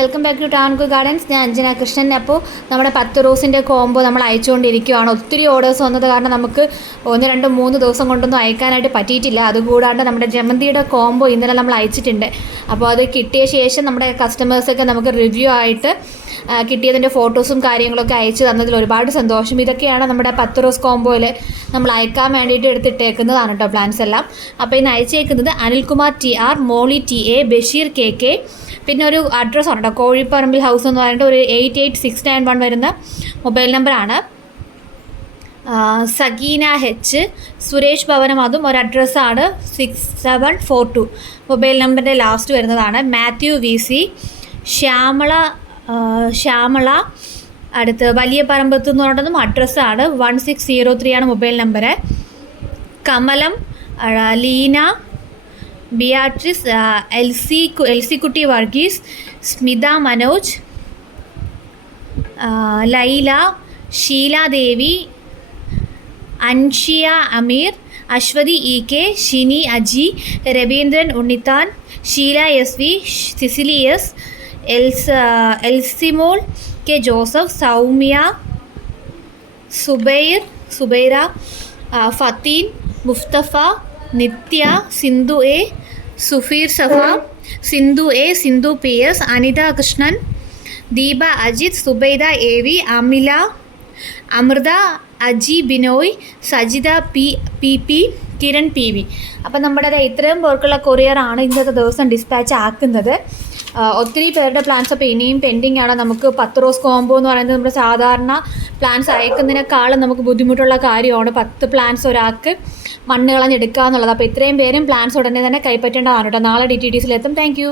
Welcome back to Tanku gardens. ഞാൻ അഞ്ജന കൃഷ്ണൻ. അപ്പോൾ നമ്മുടെ 10 റോസിൻ്റെ കോംബോ നമ്മൾ അയച്ചുകൊണ്ടിരിക്കുകയാണ്. ഒത്തിരി ഓർഡേഴ്സ് വന്നത് കാരണം നമുക്ക് 1, 2, 3 ദിവസം കൊണ്ടൊന്നും അയക്കാനായിട്ട് പറ്റിയിട്ടില്ല. അതുകൂടാണ്ട് നമ്മുടെ ജമന്തിയുടെ കോംബോ ഇന്നലെ നമ്മൾ അയച്ചിട്ടുണ്ട്. അപ്പോൾ അത് കിട്ടിയ ശേഷം നമ്മുടെ കസ്റ്റമേഴ്സൊക്കെ നമുക്ക് റിവ്യൂ ആയിട്ട് കിട്ടിയതിൻ്റെ ഫോട്ടോസും കാര്യങ്ങളൊക്കെ അയച്ചു തന്നതിൽ ഒരുപാട് സന്തോഷം. ഇതൊക്കെയാണ് നമ്മുടെ 10 റോസ് കോംബോയിൽ നമ്മൾ അയക്കാൻ വേണ്ടിയിട്ട് എടുത്തിട്ടേക്കുന്നതാണ് കേട്ടോ പ്ലാൻസ് എല്ലാം. അപ്പോൾ ഇന്ന് അയച്ചേക്കുന്നത് അനിൽകുമാർ TR, മോളി TA, ബഷീർ KK, പിന്നെ ഒരു അഡ്രസ്സ് ഉണ്ട്, കോഴിപ്പറമ്പിൽ ഹൗസ് എന്ന് പറഞ്ഞിട്ട് ഒരു 88691 വരുന്ന മൊബൈൽ നമ്പറാണ്. സഗീന H, സുരേഷ് ഭവനം, അതും ഒരു അഡ്രസ്സാണ് 6742 മൊബൈൽ നമ്പറിൻ്റെ ലാസ്റ്റ് വരുന്നതാണ്. മാത്യു VC, ശ്യാമള അടുത്ത് വലിയ പറമ്പത്ത് എന്ന് പറഞ്ഞതും അഡ്രസ്സാണ് 1603 ആണ് mobile number. Kamalam, Leena, Beatrice, Elsie Kutty Varghese, Smitha Manoj, Laila, Sheeladevi, Anshiya Ameer, Aswathy EK, Shini Aji, Raveendran Unnithan, Sheela SV, Cecily S, Elsymol K Joseph, Soumya, Zubaira, Fatheen, Musthafa, Nithya, Sindhu A, Sufeer Safa, Sindhu A, Sindhu PS, Anitha Krishnan, Deepa Ajith, Subaida AV, Amila, Amritha, Aji Binoy, Sajitha PP, Kiran PV. Appam നമ്മുടെ ഇത്രയും പേർക്കുള്ള കൊറിയറാണ് ഇന്നത്തെ ദിവസം ഡിസ്പാച്ച് ആക്കുന്നത്. ഒത്തിരി പേരുടെ പ്ലാൻസ് അപ്പോൾ ഇനിയും പെൻഡിങ് ആണ്. നമുക്ക് 10 റോസ് കോംബോ എന്ന് പറയുന്നത് നമ്മുടെ സാധാരണ പ്ലാൻസ് അയക്കുന്നതിനേക്കാളും നമുക്ക് ബുദ്ധിമുട്ടുള്ള കാര്യമാണ്. 10 പ്ലാൻസ് ഒരാൾക്ക് മണ്ണ് കളഞ്ഞെടുക്കുക എന്നുള്ളത്. അപ്പോൾ ഇത്രയും പേരും പ്ലാൻസ് ഉടനെ തന്നെ കൈപ്പറ്റേണ്ടതാണ് കേട്ടോ. നാളെ DTDCയിലെത്തും. Thank you.